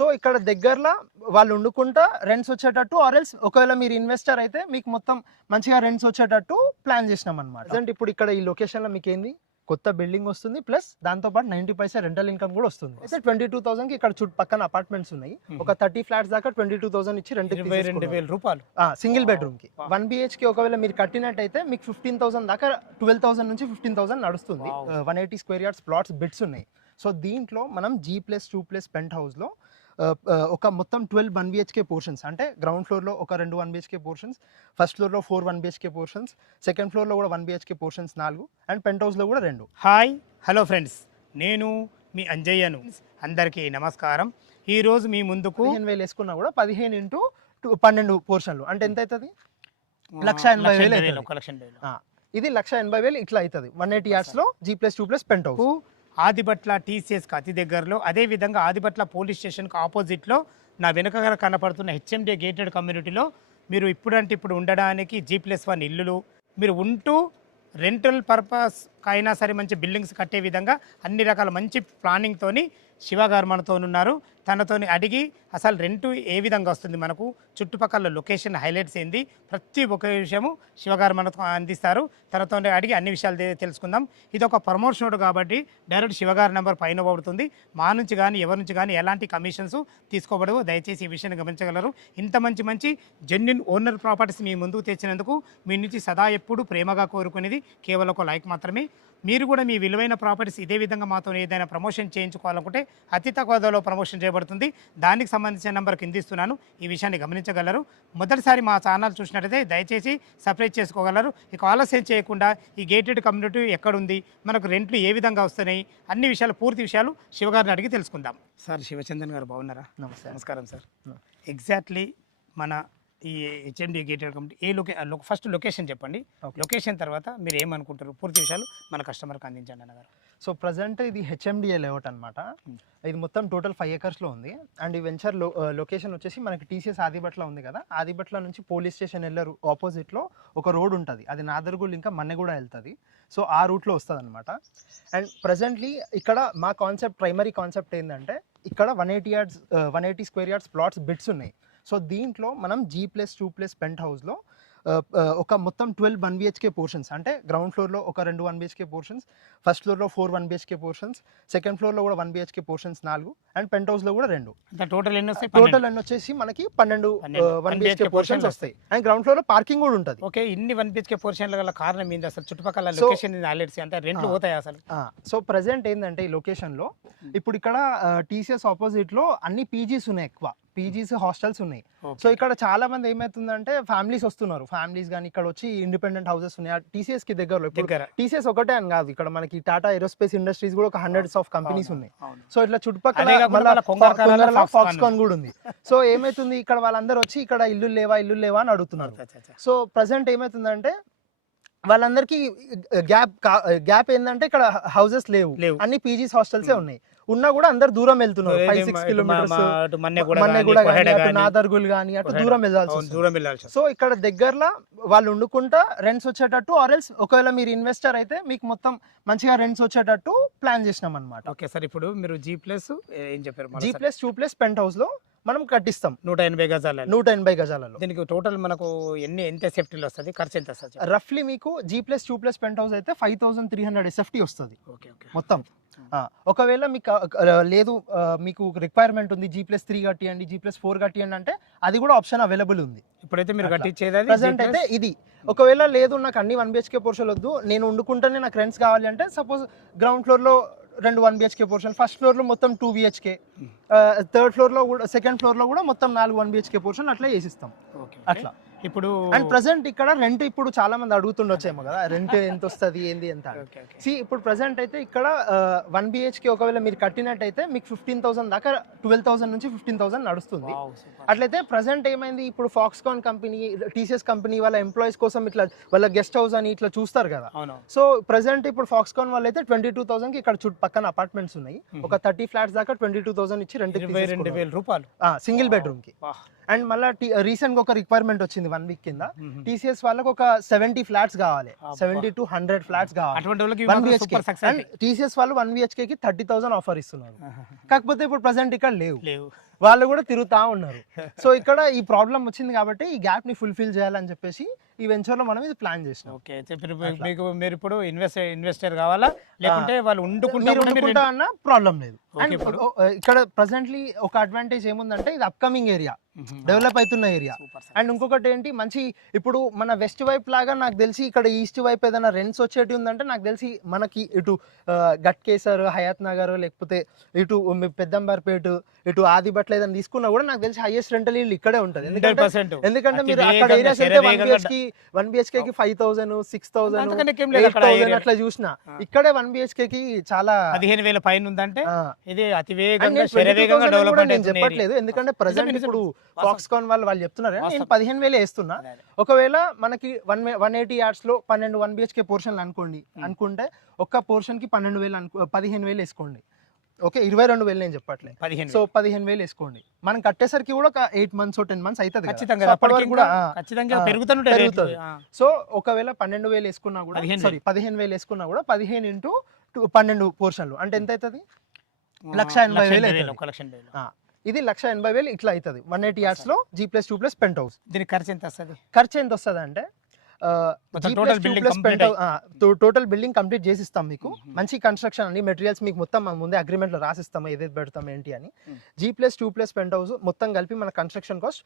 So ఇక్కడ దగ్గరలో వాళ్ళు వండుకుంటా రెంట్స్ వచ్చేటట్టు ఆర్ఎల్స్ ఒకవేళ మీరు ఇన్వెస్టర్ అయితే మీకు మొత్తం మంచిగా రెంట్స్ వచ్చేటట్టు ప్లాన్ చేసినాం అనమాట అంటే ఇప్పుడు ఇక్కడ ఈ లొకేషన్లో మీకు ఏంది? కొత్త బిల్డింగ్ వస్తుంది ప్లస్ దాంతో పాటు నైన్టీ పైసా రెంటల్ ఇన్కమ్ కూడా వస్తుంది. అయితే ట్వంటీ టూ థౌసండ్కి ఇక్కడ చుట్టుపక్కన అపార్ట్మెంట్స్ ఉన్నాయి. ఒక థర్టీ ఫ్లాట్స్ దాకా ట్వంటీ టూ థౌసండ్ ఇచ్చి రెంట్ ఇరవై రెండు వేల రూపాయలు. సింగిల్ బెడ్రూమ్కి. వన్ బిహెచ్కి ఒకవేళ మీరు కట్టినట్టయితే మీకు ఫిఫ్టీన్ థౌసండ్ దాకా ట్వెల్వ్ థౌసండ్ నుంచి ఫిఫ్టీన్ థౌసండ్ నడుస్తుంది. One eighty square yards plots bits ఉన్నాయి. సో దీంట్లో మనం G plus two plus pent హౌస్లో ఒక మొత్తం ట్వెల్వ్ వన్ బిహెచ్కే పోర్షన్స్ అంటే గ్రౌండ్ ఫ్లోర్లో ఒక రెండు వన్ బిహెచ్కే పోర్షన్స్ ఫస్ట్ ఫ్లోర్లో four one BHK portions second ఫ్లోర్లో కూడా వన్ బిహెచ్కే పోర్షన్స్ నాలుగు అండ్ పెంట్ హౌస్లో కూడా రెండు. హాయ్ హలో ఫ్రెండ్స్ నేను మీ అంజయ్యను. అందరికీ నమస్కారం. ఈ రోజు మీ ముందుకు పదిహేను వేలు వేసుకున్నా కూడా పదిహేను ఇంటూ పన్నెండు పోర్షన్లు అంటే ఎంత అవుతుంది? లక్ష ఎనభై వేలు ఇది లక్ష ఎనభై వేలు ఇట్లా అవుతుంది. One eighty యార్డ్స్లో G plus two plus penthouse Adibatla టీసీఎస్కి అతి దగ్గరలో అదే విధంగా ఆదిబట్ల పోలీస్ స్టేషన్కి ఆపోజిట్లో నా వెనుక కనపడుతున్న హెచ్ఎండి గేటెడ్ కమ్యూనిటీలో మీరు ఇప్పుడంటే ఇప్పుడు ఉండడానికి జీ ప్లస్ వన్ ఇల్లులు మీరు ఉంటూ రెంటల్ పర్పస్ అయినా సరే మంచి బిల్డింగ్స్ కట్టే విధంగా అన్ని రకాల మంచి ప్లానింగ్తోని శివ గారు మనతో ఉన్నారు. తనతోని అడిగి అసలు రెంటు ఏ విధంగా వస్తుంది మనకు? చుట్టుపక్కల లొకేషన్ హైలైట్స్ ఏంది? ప్రతి ఒక్క విషయము శివగారు మనకు అందిస్తారు. తనతో అడిగి అన్ని విషయాలు తెలుసుకుందాం. ఇది ఒక ప్రమోషన్ కాబట్టి డైరెక్ట్ శివగారి నెంబర్ పైన పడుతుంది. మా నుంచి కానీ ఎవరి నుంచి కానీ ఎలాంటి కమిషన్స్ తీసుకోబడవు. దయచేసి ఈ విషయాన్ని గమనించగలరు. ఇంత మంచి మంచి జెన్యున్ ఓనర్ ప్రాపర్టీస్ మీ ముందుకు తెచ్చినందుకు మీ నుంచి సదా ఎప్పుడు ప్రేమగా కోరుకునేది కేవలం ఒక లైక్ మాత్రమే. మీరు కూడా మీ విలువైన ప్రాపర్టీస్ ఇదే విధంగా మాతో ఏదైనా ప్రమోషన్ చేయించుకోవాలనుకుంటే అతి తక్కువ ధరలో ప్రమోషన్ చేయబడుతుంది. దానికి సంబంధించిన నెంబర్ కింద ఇస్తున్నాను ఈ విషయాన్ని గమనించగలరు. మొదటిసారి మా ఛానల్ చూసినట్టయితే దయచేసి సబ్స్క్రైబ్ చేసుకోగలరు. ఇక ఆలస్యం చేయకుండా ఈ గేటెడ్ కమ్యూనిటీ ఎక్కడుంది? మనకు రెంట్లు ఏ విధంగా వస్తున్నాయి? అన్ని విషయాలు పూర్తి విషయాలు శివగారిని అడిగి తెలుసుకుందాం. సార్ శివచందన్ గారు బాగున్నారా? నమస్తే నమస్కారం సార్. ఎగ్జాక్ట్లీ మన ఈ హెచ్ఎండి గేటెడ్ కమ్యూనిటీ ఏ లొకే ఫస్ట్ లొకేషన్ చెప్పండి. లొకేషన్ తర్వాత మీరు ఏమనుకుంటారు పూర్తి విషయాలు మన కస్టమర్కి అందించండి అన్నగారు. సో ప్రజెంట్ ఇది హెచ్ఎండిఏ లేఅవుట్ అనమాట. ఇది మొత్తం టోటల్ ఫైవ్ ఎకర్స్లో ఉంది. అండ్ ఈ వెంచర్ లొకేషన్ వచ్చేసి మనకి టీసీఎస్ ఆదిబట్ల ఉంది కదా. ఆదిబట్ల నుంచి పోలీస్ స్టేషన్ వెళ్ళారు ఆపోజిట్లో ఒక రోడ్ ఉంటుంది. అది నాదర్గుల్ ఇంకా మన్నెగూడ వెళ్తుంది. సో ఆ రూట్లో వస్తుంది అనమాట అండ్ ప్రజెంట్లీ ఇక్కడ మా కాన్సెప్ట్ ప్రైమరీ కాన్సెప్ట్ ఏంటంటే ఇక్కడ one eighty yards one eighty square yards plots bits ఉన్నాయి. సో దీంట్లో మనం G plus two plus pent హౌస్లో ఒక మొత్తం ట్వెల్వ్ వన్ బిహెచ్కే పోర్షన్స్ అంటే గ్రౌండ్ ఫ్లోర్లో ఒక రెండు వన్ బిహెచ్కే పోర్షన్స్ ఫస్ట్ ఫ్లోర్లో four one BHK portions second ఫ్లోర్లో కూడా వన్ బిహెచ్కే పోర్షన్స్ నాలుగు అండ్ పెంట్ హౌస్లో కూడా రెండు. టోటల్ ఎన్ని వస్తాయి? టోటల్ అన్ని వచ్చేసి మనకి పన్నెండు. వన్ బిహెచ్కే పోర్షన్స్ వస్తాయి. అండ్ గ్రౌండ్ ఫ్లోర్లో పార్కింగ్ కూడా ఉంటుంది. ఓకే ఇన్ని వన్ బిహెచ్కే పోర్షన్ల గల కారణం ఏంది అసలు? చుట్టుపక్కల లొకేషన్ హైలైట్స్ అంటే రెంట్లు ఆ. పోతాయి అసలు? సో ప్రజెంట్ ఏంటంటే ఈ లొకేషన్లో ఇప్పుడు ఇక్కడ టీసీఎస్ ఆపోజిట్లో అన్ని పీజీస్ ఉన్నాయి ఎక్కువ. పీజీస్ హాస్టల్స్ ఉన్నాయి. సో ఇక్కడ చాలా మంది ఏమైతుందంటే ఫ్యామిలీస్ వస్తున్నారు. ఫ్యామిలీస్ కానీ ఇక్కడ వచ్చి ఇండిపెండెంట్ హౌసెస్ ఉన్నాయి. టీసీఎస్కి దగ్గరలో. టీసీఎస్ ఒకటే అని కాదు. ఇక్కడ మనకి టాటా ఏరోస్పేస్ ఇండస్ట్రీస్ కూడా ఒక హండ్రెడ్స్ ఆఫ్ కంపెనీస్ ఉన్నాయి. సో ఇట్లా చుట్టుపక్కల ఫాక్స్కాన్ కూడా ఉంది. సో ఏమైతుంది? ఇక్కడ వాళ్ళందరూ వచ్చి ఇక్కడ ఇల్లు లేవా ఇల్లు లేవా అని అడుగుతున్నారు. సో ప్రజెంట్ ఏమైతుందంటే వాళ్ళందరికీ గ్యాప్ గ్యాప్ ఏంటంటే ఇక్కడ హౌసెస్ లేవు. లేవు. అన్ని పీజీస్ హాస్టల్సే ఉన్నాయి. ఉన్నా కూడా అందరు దూరం వెళ్తున్నారు. ఫైవ్ సిక్స్ కిలోమీటర్స్ గానీ, కానీ అటు గానీ, అటు. దూరం వెళ్ళాల్సి దూరం వెళ్ళాల్సి. సో ఇక్కడ దగ్గరలో వాళ్ళు వండుకుంటా రెంట్స్ వచ్చేటట్టు ఆర్ఎల్స్ ఒకవేళ మీరు ఇన్వెస్టర్ అయితే మీకు మొత్తం మంచిగా రెంట్స్ వచ్చేటట్టు ప్లాన్ చేసినాం అనమాట ఓకే సార్ ఇప్పుడు మీరు జీ ప్లస్ ఏం చెప్పారు G? Plus two plus pent హౌస్లో మనం కట్టిస్తాం. నూట ఎనభై గజాల నూట ఎనభై గజాలలో. దీనికి టోటల్ మనకు ఎన్ని ఎంత సేఫ్టీలో వస్తుంది? ఖర్చు ఎంత వస్తుంది రఫ్లీ మీకు G plus two plus penthouse అయితే five thousand three hundred SFT వస్తుంది. Okay okay. మొత్తం. ఒకవేళ మీకు లేదు మీకు రిక్వైర్మెంట్ ఉంది జీ ప్లస్ త్రీ కట్టియండి జీ ప్లస్ ఫోర్ కట్టియండి అంటే అది కూడా ఆప్షన్ అవైలబుల్ ఉంది. ఇప్పుడైతే మీరు. కట్టించేది ప్రజెంట్ అయితే ఇది. ఒకవేళ లేదు నాకు అన్ని వన్ బిహెచ్కే పోర్షన్ వద్దు నేను వండుకుంటేనే నాకు రెంట్స్ కావాలి అంటే సపోజ్ గ్రౌండ్ ఫ్లోర్లో రెండు వన్ బిహెచ్కే పోర్షన్ ఫస్ట్ ఫ్లోర్లో మొత్తం టూ బిహెచ్కే Hmm. థర్డ్ ఫ్లోర్లో కూడా సెకండ్ ఫ్లోర్లో కూడా మొత్తం నాలుగు వన్ బిహెచ్కే పోర్షన్ అట్లా చేసిస్తాం. ఓకే అట్లా. ఇప్పుడు అండ్ ప్రజెంట్ ఇక్కడ రెంట్ ఇప్పుడు చాలా మంది అడుగుతుండొచ్చేమో కదా రెంట్ ఎంత వస్తుంది ఏంది ఎంత సి ఇప్పుడు ప్రజెంట్ అయితే ఇక్కడ వన్ బిహెచ్కే ఒకవేళ మీరు కట్టినట్టయితే మీకు ఫిఫ్టీన్ థౌసండ్ దాకా ట్వెల్వ్ థౌసండ్ నుంచి ఫిఫ్టీన్ థౌసండ్ నడుస్తుంది. అట్లయితే ప్రజెంట్ ఏమైంది? ఇప్పుడు ఫాక్స్కాన్ కంపెనీ టీసీఎస్ కంపెనీ వాళ్ళ ఎంప్లాయీస్ కోసం ఇట్లా వాళ్ళ గెస్ట్ హౌస్ అని ఇట్లా చూస్తారు కదా. సో ప్రజెంట్ ఇప్పుడు ఫాక్స్కాన్ వాళ్ళు అయితే ట్వంటీ టూ థౌసండ్కి ఇక్కడ చుట్టుపక్కన అపార్ట్మెంట్స్ ఉన్నాయి. ఒక థర్టీ ఫ్లాట్స్ దాకా ట్వంటీ టూ థౌసండ్ ఇచ్చి ఇరవై రెండు వేల రూపాయలు. సింగిల్ బెడ్రూమ్కి. అండ్ మళ్ళీ రీసెంట్గా ఒక రిక్వైర్మెంట్ వచ్చింది వన్ వీక్ కింద. టీసీఎస్ వాళ్ళకి ఒక సెవెంటీ ఫ్లాట్స్ కావాలి. సెవెంటీ టు హండ్రెడ్ ఫ్లాట్స్ కావాలి. టీసీఎస్ వాళ్ళు వన్ బిహెచ్కే కి థర్టీ థౌసండ్ ఆఫర్ ఇస్తున్నారు. కాకపోతే ఇప్పుడు ప్రజెంట్ ఇక్కడ లేవు. వాళ్ళు కూడా తిరుగుతా ఉన్నారు. సో ఇక్కడ ఈ ప్రాబ్లం వచ్చింది కాబట్టి ఈ గ్యాప్ని ఫుల్ఫిల్ చేయాలని చెప్పేసి ఈ వెంచర్లో మనం ఇది ప్లాన్ చేసినాం. ఓకే మీకు మీరు ఇప్పుడు ఇన్వెస్ట్ ఇన్వెస్టర్ కావాలా? లేకుంటే వాళ్ళు వండుకుంటా అన్న ప్రాబ్లం లేదు. ఇక్కడ ప్రెసెంట్లీ ఒక అడ్వాంటేజ్ ఏముందంటే ఇది అప్కమింగ్ ఏరియా. డెవలప్ అవుతున్న ఏరియా. అండ్ ఇంకొకటి ఏంటి మంచి ఇప్పుడు మన వెస్ట్ వైపు లాగా నాకు తెలిసి ఇక్కడ ఈస్ట్ వైపు ఏదైనా రెంట్స్ వచ్చేటి ఉందంటే నాకు తెలిసి మనకి ఇటు గట్కేసర్ హయాత్ నగర్ లేకపోతే ఇటు పెద్దంబర్పేట ఇటు ఆదిబట్ల ఏదైనా తీసుకున్నా కూడా నాకు తెలిసి హైయెస్ట్ రెంటల్ ఇల్లు ఇక్కడే ఉంటది ఎందుకంటే 100%. ఎందుకంటే మీరు అక్కడ ఏరియాస్ వెళ్తే వన్ బిహెచ్కి వన్ బిహెచ్కే కి ఫైవ్ థౌసండ్ సిక్స్ థౌసండ్ అంతకన్నా ఏం లేదు ఎయిట్ అక్కడ థౌసండ్. అట్లా చూసిన. ఇక్కడే వన్ బిహెచ్కే కి చాలా పదిహేను వేల పైన ఉందంటే ఇది అతి వేగంగా నేను శరవేగంగా 22,000 కూడా డెవలప్మెంట్ నేను చెప్పట్లేదు ఎందుకంటే ప్రజెంట్ ఇప్పుడు. ఫాక్స్కాన్ వాళ్ళు వాళ్ళు చెప్తున్నారు? నేను. పదిహేను వేలు వేస్తున్నా. ఒకవేళ మనకి వన్ వన్ ఎయిటీ యార్డ్స్లో పన్నెండు వన్ బిహెచ్కే పోర్షన్ అనుకోండి. అనుకుంటే ఒక్క పోర్షన్కి పన్నెండు వేలు అనుకో పదిహేను వేలు వేసుకోండి. ఓకే ఇరవై రెండు వేలు నేను చెప్పట్లే. పదిహేను సో పదిహేను వేలు వేసుకోండి. మనం కట్టేసరికి కూడా ఒక ఎయిట్ మంత్స్ టెన్ మంత్స్ అవుతుంది ఖచ్చితంగా అప్పటి వరకు కూడా ఖచ్చితంగా పెరుగుతుంది. సో ఒకవేళ పన్నెండు వేలు వేసుకున్నా కూడా సారీ పదిహేను వేలు వేసుకున్నా కూడా పదిహేను ఇంటూ పన్నెండు పోర్షన్లు. అంటే ఎంత అవుతుంది లక్ష ఎనభై వేలు ఇది లక్ష ఎనభై వేలు ఇట్లా అవుతుంది. One eighty యార్డ్స్లో G plus two plus penthouse దీనికి ఖర్చు ఎంత వస్తుంది? ఖర్చు ఎంత వస్తుంది అంటే టోటల్ బిల్డింగ్ కంప్లీట్ చేసి ఇస్తాం మీకు. మంచి కన్స్ట్రక్షన్ అండి. మెటీరియల్స్ మీకు మొత్తం ముందే అగ్రిమెంట్లో రాసిస్తాం ఏదైతే పెడతాం ఏంటి అని. G plus two plus penthouse మొత్తం కలిపి మన construction cost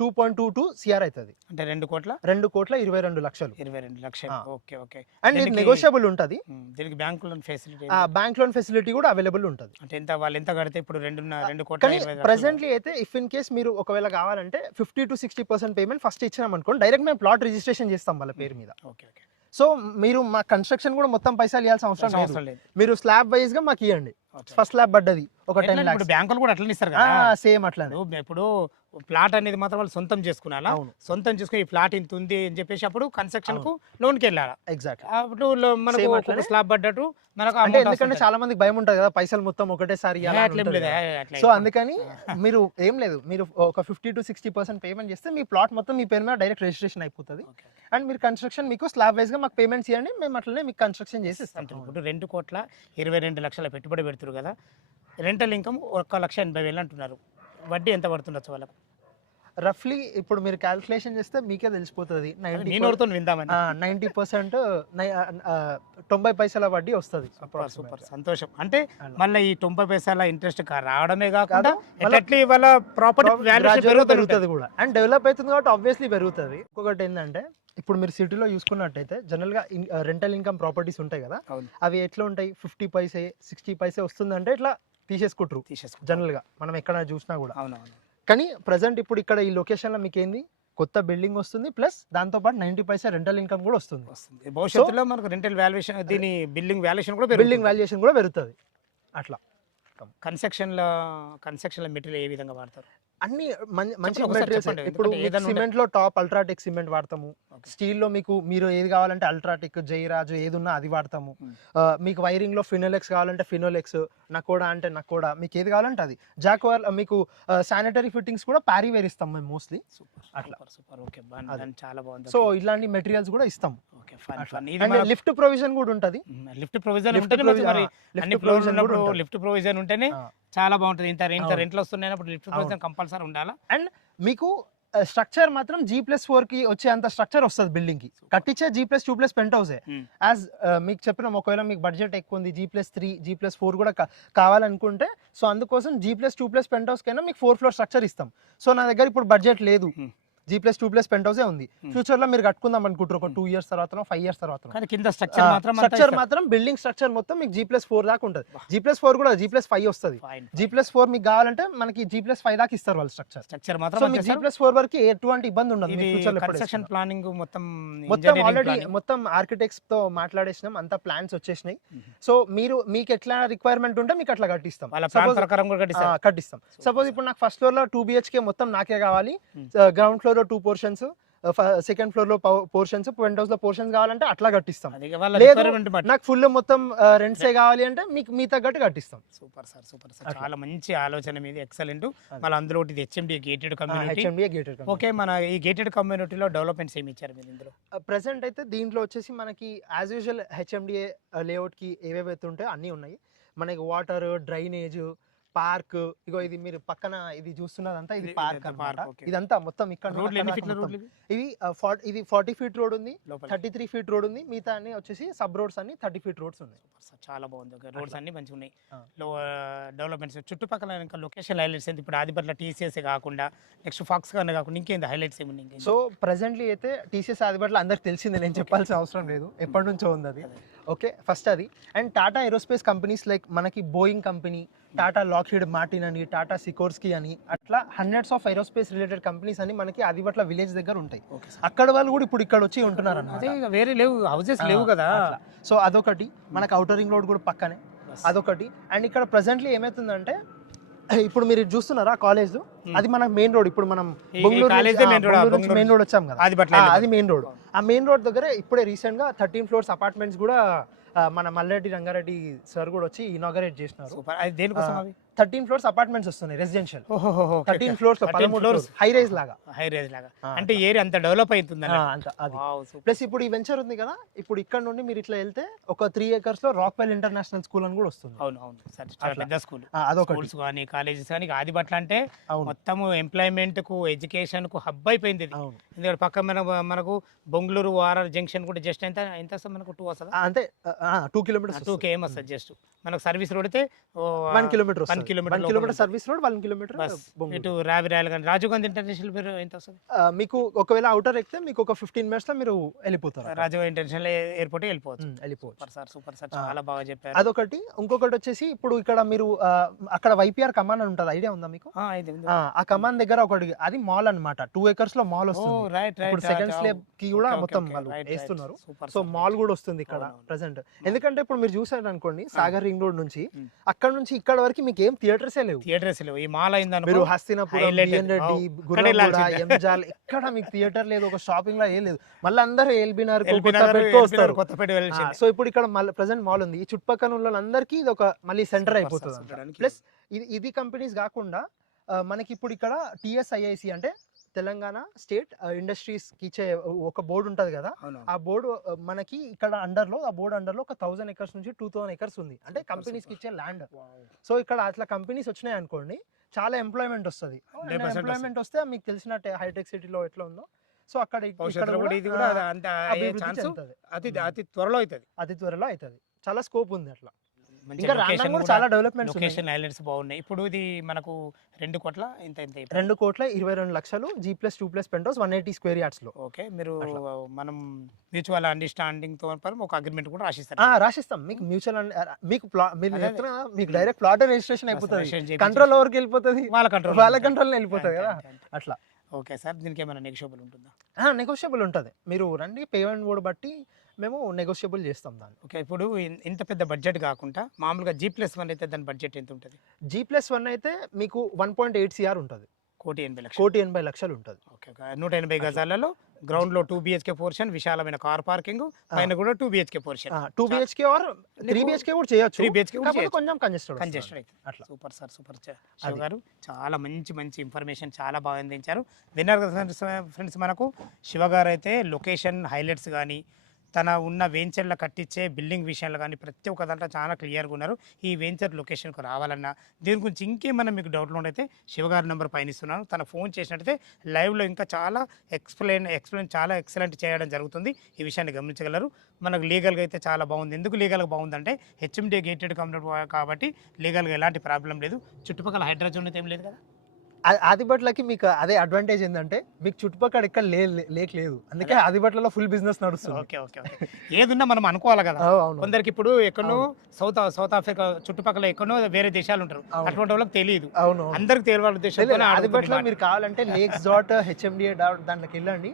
two point two two CR అవుతుంది. అంటే రెండు కోట్ల? రెండు కోట్ల ఇరవై రెండు లక్షలు. ఇరవై రెండు లక్షలు. Okay okay. అండ్ ఇది నెగోషియబుల్ ఉంటుంది. దీనికి bank loan facility bank loan facility కూడా అవైలబుల్ ఉంటుంది. అంటే ఎంత వాళ్ళు ఎంత కడితే ఇప్పుడు రెండు రెండు కోట్ల? ప్రెసెంట్లీ అయితే ఇఫ్ ఇన్ కేస్ మీరు ఒకవేళ కావాలంటే fifty to sixty percent payment first ఇచ్చినాం అనుకోండి డైరెక్ట్ మేము ప్లాట్ రిజిస్ట్రేషన్ చేస్తాం. వాళ్ళ పేరు మీద. Okay okay. సో మీరు మా కన్స్ట్రక్షన్ కూడా మొత్తం పైసలు ఇవ్వాల్సిన అవసరం లేదు. మీరు స్లాబ్ వైజ్గా మాకు ఇవ్వండి. ఫస్ట్ స్లాబ్ పడ్డది. ఒక ఎట్లా టెన్ ఇప్పుడు లాక్స్ బ్యాంకులు కూడా అట్లనే ఇస్తారు కదా. సేమ్ అట్లానే. ఇప్పుడు- ఇప్పుడు ప్లాట్ అనేది మాత్రం వాళ్ళు సొంతం చేసుకున్నారా సొంతం చేసుకుని ఈ ప్లాట్ ఇంత ఉంది అని చెప్పేసి అప్పుడు కన్స్ట్రక్షన్కు లోన్కి వెళ్ళాలా? ఎగ్జాక్ట్ అప్పుడు మనకు. స్లాబ్ పడ్డట్టు మనకు అంటే ఎందుకంటే చాలా మందికి భయం ఉంటుంది కదా పైసలు మొత్తం ఒకటేసారి అట్లేం. అట్లా సో అందుకని మీరు ఏం లేదు. మీరు ఒక fifty to sixty percent payment చేస్తే మీ ప్లాట్ మొత్తం మీ పేరు మీద డైరెక్ట్ రిజిస్ట్రేషన్ అయిపోతుంది. అండ్ మీరు కన్స్ట్రక్షన్ మీకు స్లాబ్ వైజ్గా మాకు పేమెంట్స్ ఇవ్వండి మేము అట్లనే మీకు కన్స్ట్రక్షన్ చేసి ఇస్తాం. ఇప్పుడు రెండు కోట్ల ఇరవై రెండు లక్షల పెట్టుబడి పెడుతురు కదా. రెంటల్ ఇన్కమ్ ఒక లక్ష ఎనభై వేలు అంటున్నారు. వడ్డీ ఎంత పడుతుండొచ్చు వాళ్ళకు? రఫ్లీ ఇప్పుడు మీరు క్యాల్కులేషన్ చేస్తే మీకే తెలిసిపోతుంది. నేను విందామని. నైన్టీ పర్సెంట్ తొంభై పైసల వడ్డీ వస్తుంది. సూపర్ సంతోషం. అంటే. మళ్ళీ ఈ తొంభై పైసల ఇంట్రెస్ట్ రావడమే కాకుండా ఎట్లీ ప్రాపర్టీ పెరుగుతుంది కూడా. అండ్ డెవలప్ అవుతుంది కాబట్టి ఆబ్వియస్లీ పెరుగుతుంది. ఇంకొకటి ఏంటంటే ఇప్పుడు మీరు సిటీలో చూసుకున్నట్టయితే జనరల్గా రెంటల్ ఇన్కమ్ ప్రాపర్టీస్ ఉంటాయి కదా. అవి ఎట్లా ఉంటాయి? ఫిఫ్టీ పైసే సిక్స్టీ పైసే వస్తుందంటే ఇట్లా తీసేసుకుంటారు తీసేసుకుంటాం జనరల్గా మనం ఎక్కడ చూసినా కూడా. అవునవును. కానీ ప్రజెంట్ ఇప్పుడు ఇక్కడ ఈ లొకేషన్లో మీకు ఏంది కొత్త బిల్డింగ్ వస్తుంది ప్లస్ దాంతో పాటు నైన్టీ పైసే రెంటల్ ఇన్కమ్ కూడా వస్తుంది. వస్తుంది. భవిష్యత్తులో మనకు రెంటల్ వాల్యుయేషన్ దీని బిల్డింగ్ వాల్యుయేషన్ కూడా బిల్డింగ్ వాల్యుయేషన్ కూడా పెరుగుతుంది. అట్లా. కన్స్ట్రక్షన్లో కన్స్ట్రక్షన్లో మెటీరియల్ ఏ విధంగా వాడతారు? అన్ని మంచి మెటీరియల్స్. ఇప్పుడు సిమెంట్లో టాప్ అల్ట్రాటెక్ సిమెంట్ వాడతాము. Okay. స్టీల్లో మీకు మీరు ఏది కావాలంటే అల్ట్రాటెక్ జైరాజు ఏది ఉన్నా అది వాడతాము. Hmm. మీకు వైరింగ్లో ఫినోలెక్స్ కావాలంటే ఫినోలెక్స్ నకోడా అంటే నకోడా మీకు ఏది కావాలంటే అది. జాక్వార్ మీకు శానిటరీ ఫిట్టింగ్స్ కూడా ప్యారీ వేర్ ఇస్తాం మేము మోస్ట్లీ. అట్లా. సూపర్. ఓకే. చాలా బాగుంది. సో ఇలాంటి మెటీరియల్స్ కూడా ఇస్తాం. అండ్ లిఫ్ట్ ప్రొవిజన్ కూడా ఉంటది. లిఫ్ట్ ప్రొవిజన్ లిఫ్ట్ ప్రొవిజన్ ఉంటేనే. చాలా బాగుంటుంది. ఇంత ఇంత. రెంట్లు వస్తున్నాయి లిఫ్ట్ ప్రొవిజన్ కంపల్సరీ ఉండాలా? మీకు స్ట్రక్చర్ మాత్రం జీ ప్లస్ ఫోర్కి వచ్చే అంత స్ట్రక్చర్ వస్తుంది బిల్డింగ్కి. కట్టించే G plus two plus pent హౌసే. As మీకు చెప్పిన ఒకవేళ మీకు బడ్జెట్ ఎక్కువ ఉంది G plus three G plus four కూడా కావాలనుకుంటే సో అందుకోసం G plus two plus penthouse కైనా మీకు ఫోర్ ఫ్లోర్ స్ట్రక్చర్ ఇస్తాం. సో నా దగ్గర ఇప్పుడు బడ్జెట్ లేదు. Hmm. G plus two plus pent హౌసే ఉంది. Hmm. ఫ్యూచర్లో మీరు కట్టుకుందాం అనుకుంటారు ఒక టూ ఇయర్స్ తర్వాత ఫైవ్ ఇయర్స్ తర్వాత కింద స్ట్రక్చర్ మాత్రం స్ట్రక్చర్ మాత్రం బిల్డింగ్ స్ట్రక్చర్ మొత్తం మీకు జీ ప్లస్ ఫోర్ దాకా ఉంటుంది. జీ ప్లస్ ఫోర్ కూడా జీ ప్లస్ ఫైవ్ వస్తుంది. జీ ప్లస్ ఫోర్ మీకు కావాలంటే మనకి జీ ప్లస్ ఫైవ్ దాకా ఇస్తారు వాళ్ళు స్ట్రక్చర్ స్ట్రక్చర్ మాత్రం జీ ప్లస్ ఫోర్ వరకు ఎటువంటి ఇబ్బంది ఉండదు ఫ్యూచర్ కన్స్ట్రక్షన్. ప్లానింగ్ మొత్తం మొత్తం ఆల్రెడీ. మొత్తం ఆర్కిటెక్ట్స్తో మాట్లాడేసినాం అంతా ప్లాన్స్ వచ్చేసినాయి. సో మీరు మీకు ఎట్లా రిక్వైర్మెంట్ ఉంటే మీకు అట్లా కట్టిస్తాం. ప్రకారం కట్టిస్తాం. సపోజ్ ఇప్పుడు నాకు ఫస్ట్ ఫ్లోర్లో టూ బిహెచ్కే మొత్తం నాకే కావాలి. Hmm. గ్రౌండ్ ఫ్లోర్ లో టూ పోర్షన్స్ సెకండ్ ఫ్లోర్లో పోర్షన్స్ పెంట్ హౌస్లో పోర్షన్స్ కావాలంటే అట్లా కట్టిస్తాం. లేదు, నాకు ఫుల్ మొత్తం రెంట్సే కావాలి అంటే మీకు మీ తగ్గట్టు కట్టిస్తాం. Super sir super sir. చాలా మంచి ఆలోచన మీది. ఎక్సలెంట్ మళ్ళీ అందులో ఒకటి హెచ్ఎండి గేటెడ్ కమ్యూనిటీ ఓకే మన ఈ గేటెడ్ కమ్యూనిటీలో డెవలప్మెంట్స్ ఏమి ఇచ్చారు మీరు ఇందులో? ప్రెసెంట్ అయితే దీంట్లో వచ్చేసి మనకి యాజ్ యూజువల్ హెచ్ఎండిఏ లేఅవుట్కి ఏవేవైతే ఉంటాయో అన్నీ ఉన్నాయి. మనకి వాటర్ డ్రైనేజ్ పార్క్. ఇగో ఇది మీరు పక్కన ఇది చూస్తున్నదంతా ఇది పార్క్ okay. ఇదంతా మొత్తం ఇక్కడ. ఇవి? ఇది ఫార్టీ ఫీట్ రోడ్ ఉంది థర్టీ త్రీ ఫీట్ రోడ్ ఉంది మిగతా అన్ని వచ్చేసి సబ్ రోడ్స్ అన్ని థర్టీ ఫీట్ రోడ్స్ ఉన్నాయి. చాలా బాగుంది. రోడ్స్. అన్ని మంచిగా ఉన్నాయి. డెవలప్మెంట్స్ చుట్టుపక్కల ఇంకా లొకేషన్ హైలైట్స్ ఏంటి ఇప్పుడు ఆదిపట్ల టీసీఎస్ కాకుండా నెక్స్ట్ ఫాక్స్ కానీ కాకుండా ఇంకేంది హైలైట్స్ ఏమి సో ప్రెసెంట్లీ అయితే టీసీఎస్ ఆదిపట్ల అందరికి తెలిసిందే నేను చెప్పాల్సిన అవసరం లేదు. ఎప్పటి నుంచో ఉంది అదే. ఓకే ఫస్ట్ అది. And Tata aerospace companies like మనకి Boeing company Tata Lockheed Martin అని టాటా సికోర్స్కి అని అట్లా hundreds of aerospace related companies అని మనకి ఆదిపట్ల విలేజ్ దగ్గర ఉంటాయి. అక్కడ వాళ్ళు కూడా ఇప్పుడు ఇక్కడ వచ్చి ఉంటున్నారు ఇక వేరే లేవు హౌసెస్ లేవు కదా. సో అదొకటి. మనకి అవుటర్ రింగ్ రోడ్ కూడా పక్కనే. అదొకటి. అండ్ ఇక్కడ ప్రెసెంట్లీ ఏమవుతుందంటే ఇప్పుడు మీరు చూస్తున్నారా కాలేజ్ Hmm. అది మన మెయిన్ రోడ్ ఇప్పుడు మనం బొంగళూరు మెయిన్ రోడ్ వచ్చాం కదా. అది మెయిన్ రోడ్ ఆ మెయిన్ రోడ్ దగ్గర ఇప్పుడే రీసెంట్గా థర్టీన్ ఫ్లోర్స్ అపార్ట్మెంట్స్ కూడా మన మల్లారెడ్డి రంగారెడ్డి సార్ కూడా వచ్చి ఇనాగరేట్ చేసినారు. దేనికోసం అవి? థర్టీన్ ఫ్లోర్స్ అపార్ట్మెంట్స్ వస్తున్నాయి residential. Thirteen floors 13 floors. High rise లాగా. హై రేంజ్ లాగా. అంటే ఏరియా అంత డెవలప్ అవుతుంది ఆ, అంత అది. ప్లస్ ఇప్పుడు ఈ వెంచర్ ఉంది కదా ఇప్పుడు ఇక్కడ నుండి మీరు ఇట్లా వెళ్తే ఒక త్రీ ఏకర్స్లో రాక్వెల్ ఇంటర్నేషనల్ స్కూల్ అని కూడా వస్తుంది. అవును అవును. సార్. పెద్ద స్కూల్ ఆ, అదొకటి. స్కూల్స్ కానీ కాలేజెస్ కానీ ఇక ఆదిపట్ల అంటే మొత్తం ఎంప్లాయ్మెంట్కు ఎడ్యుకేషన్కు హబ్ అయిపోయింది ఎందుకంటే పక్క మన మనకు బొంగళూరు ఆర్ఆర్ జంక్షన్ కూడా జస్ట్ ఎంత ఎంత వస్తుంది మనకు? టూ వస్తుందా? అంటే టూ కిలోమీటర్స్ టూ కేఎం వస్తుంది. జస్ట్ మనకు సర్వీస్ రోడ్ అయితే one kilometre one kilometre one kilometre service road one kilometre ఇటు రావి రాయలు కానీ రాజీవ్ గాంధీ ఇంటర్నేషనల్ పేరు ఎంత వస్తుంది? మీకు ఒకవేళ అవుటర్ ఎక్కితే మీకు ఒక ఫిఫ్టీన్ మినిట్స్లో మీరు వెళ్ళిపోతారు. రాజీవ్ ఇంటర్నేషనల్ ఎయిర్పోర్ట్ వెళ్ళిపోవచ్చు. వెళ్ళిపోవచ్చు. Super sir super sir. చాలా బాగా చెప్పారు. అదొకటి. ఇంకొకటి వచ్చేసి ఇప్పుడు ఇక్కడ మీరు అక్కడ వైపీఆర్ కమాన్ అని ఉంటుంది ఐడియా ఉందా మీకు? ఆ, కమాన్ దగ్గర ఒకటి అది మాల్ అన్నమాట. టూ ఎకర్స్లో మాల్ వస్తుంది. రైట్ రైట్ ఇప్పుడు సెకండ్ స్లేబ్కి కూడా మొత్తం వాళ్ళు వేస్తున్నారు. సో మాల్ కూడా వస్తుంది ఇక్కడ. ప్రెసెంట్ ఎందుకంటే ఇప్పుడు మీరు చూసారు అనుకోండి సాగర్ రింగ్ రోడ్ నుంచి. అక్కడ నుంచి ఇక్కడ వరకు మీకు ఏం థియేటర్సే లేవు థియేటర్స్ లేవు ఈ మాల్ అయింది మీరు హస్తినాపురం. ఎంజాల్ ఎక్కడ మీకు థియేటర్ లేదు ఒక షాపింగ్ లా ఏం లేదు మళ్ళీ అందరూ ఎల్బీ నగర్ ఎల్బీ నగర్ కొత్తపేటకు ఎల్బీ నగర్ వస్తారు కొత్తపేట. సో ఇప్పుడు ఇక్కడ మళ్ళీ ప్రెసెంట్ మాల్ ఉంది ఈ చుట్టుపక్కల ఉన్న ఇది ఒక మళ్ళీ సెంటర్ అయిపోతుంది. ప్లస్ ఇది ఇది కంపెనీస్ కాకుండా మనకి ఇప్పుడు ఇక్కడ టిఎస్ఐఐసి అంటే తెలంగాణ స్టేట్ ఇండస్ట్రీస్ ఇచ్చే ఒక బోర్డు ఉంటది కదా? ఆ బోర్డు మనకి ఇక్కడ అండర్లో ఆ బోర్డు అండర్లో ఒక థౌసండ్ ఎకర్స్ నుంచి టూ థౌసండ్ ఎకర్స్ ఉంది. అంటే కంపెనీస్కి. ఇచ్చే ల్యాండ్. సో ఇక్కడ అట్లా కంపెనీస్ వచ్చినాయి అనుకోండి చాలా ఎంప్లాయ్మెంట్ వస్తుంది. 100% ఎంప్లాయ్మెంట్ వస్తే మీకు తెలిసినట్టే హైటెక్ సిటీలో ఎట్లా ఉందో. సో అక్కడ అంత త్వరలో అవుతుంది. అతి త్వరలో అవుతుంది. చాలా స్కోప్ ఉంది అట్లా. ఇంకా కూడా చాలా డెవలప్మెంట్స్ లొకేషన్ హైలైట్స్ బాగున్నాయి. ఇప్పుడు ఇది మనకు రెండు కోట్ల ఇంత ఇంత. రెండు కోట్ల ఇరవై రెండు లక్షలు G plus two plus penthouse one eighty square యార్డ్స్లో. Okay మీరు. మనం మ్యూచువల్ అండర్స్టాండింగ్తో ఒక అగ్రిమెంట్ కూడా రాసిస్తారు రాసిస్తాం. మీకు మ్యూచువల్ మీకు మీరు చెప్తున్నా మీకు డైరెక్ట్ ప్లాట్ రిజిస్ట్రేషన్ అయిపోతుంది. కంట్రోల్ ఎవరికి వెళ్ళిపోతుంది? వాళ్ళ కంట్రోల్ వాళ్ళ కంట్రోల్ వెళ్ళిపోతుంది కదా? అట్లా. ఓకే సార్ దీనికి ఏమైనా నెగిషియబుల్ ఉంటుందా? నెగోషియబుల్ ఉంటుంది. మీరు రండి పేమెంట్ కూడా బట్టి మేము నెగోషియబుల్ చేస్తాం దాన్ని. ఓకే ఇప్పుడు ఇంత పెద్ద బడ్జెట్ కాకుండా మామూలుగా జీ ప్లస్ వన్ అయితే దాని బడ్జెట్ ఎంత ఉంటుంది? జీ ప్లస్ వన్ అయితే మీకు వన్ పాయింట్ ఎయిట్ సిఆర్ ఉంటుంది. కోటి ఎనభై లక్షలు. కోటి ఎనభై లక్షలు ఉంటుంది. ఓకే నూట ఎనభై గజాలలో గ్రౌండ్లో టూ బిహెచ్కే పోర్షన్ విశాలమైన కార్ పార్కింగ్ పైన కూడా two BHK portion two BHK or three BHK కూడా చేయొచ్చు. త్రీ బిహెచ్కే కొంచెం కంజెస్టెడ్ కంజెస్టెడ్ అయితే. అట్లా. Super sir super Shiva. గారు చాలా మంచి మంచి ఇన్ఫర్మేషన్ చాలా బాగా అందించారు. విన్నారు ఫ్రెండ్స్ ఫ్రెండ్స్ మనకు? శివ గారు అయితే లొకేషన్ హైలైట్స్ కానీ తన ఉన్న వెంచర్లో కట్టించే బిల్డింగ్ విషయంలో కానీ ప్రతి ఒక్క దాంట్లో చాలా క్లియర్గా ఉన్నారు. ఈ వెంచర్ లొకేషన్కి రావాలన్నా దీని గురించి ఇంకేమైనా మీకు డౌట్లు ఉండైతే శివగారి నెంబర్ పైన ఇస్తున్నాను. తన ఫోన్ చేసినట్టయితే లైవ్లో ఇంకా చాలా ఎక్స్ప్లెయిన్ ఎక్స్ప్లెయిన్ చాలా ఎక్సలెంట్ చేయడం జరుగుతుంది. ఈ విషయాన్ని గమనించగలరు. మనకు లీగల్గా అయితే చాలా బాగుంది. ఎందుకు లీగల్గా బాగుందంటే హెచ్ఎండి గేటెడ్ కంపెనీ కాబట్టి లీగల్గా ఎలాంటి ప్రాబ్లం లేదు. చుట్టుపక్కల హైడ్రోజన్ అయితే ఏం లేదు కదా? ఆదిబట్లకి మీకు అదే అడ్వాంటేజ్ ఏంటంటే మీకు చుట్టుపక్కల ఇక్కడ లేక్ లేదు. అందుకే ఆదిబట్లలో ఫుల్ బిజినెస్ నడుస్తుంది. Okay okay okay. ఏదున్నా మనం అనుకోవాలి కదా. కొందరికి ఇప్పుడు ఎక్కడో సౌత్ సౌత్ ఆఫ్రికా చుట్టుపక్కల ఎక్కడో వేరే దేశాలు ఉంటారు. అటువంటి వాళ్ళకి తెలియదు. అవును. అందరికి తెలియాలి ఉద్దేశంతో ఆదిబట్ల మీరు కావాలంటే లేక్స్ డాట్ హెచ్ఎండిఏ డాట్ దాంట్లోకి వెళ్ళండి.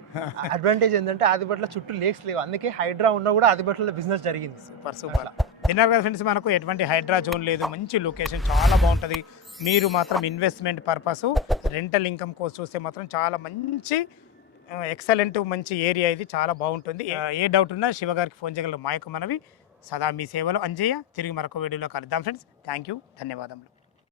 అడ్వాంటేజ్ ఏంటంటే ఆదిబట్ల చుట్టూ లేక్స్ లేవు. అందుకే హైడ్రా ఉన్నా కూడా ఆదిబట్లలో బిజినెస్ జరిగింది. సూపర్ సూపర్ తిన్నారు కదా ఫ్రెండ్స్ మనకు ఎటువంటి హైడ్రా జోన్ లేదు. మంచి లొకేషన్ చాలా బాగుంటుంది. మీరు మాత్రం ఇన్వెస్ట్మెంట్ పర్పస్ రెంటల్ ఇన్కమ్ కోసం చూస్తే మాత్రం చాలా మంచి ఎక్సలెంట్ మంచి ఏరియా ఇది. చాలా బాగుంటుంది. ఏ డౌట్ ఉన్నా శివ గారికి ఫోన్ చేయగలరు. మా యొక్క మనవి సదా మీ సేవలో. అంజయ్య తిరిగి మరొక వీడియోలో కలుద్దాం ఫ్రెండ్స్. థ్యాంక్ యూ ధన్యవాదములు.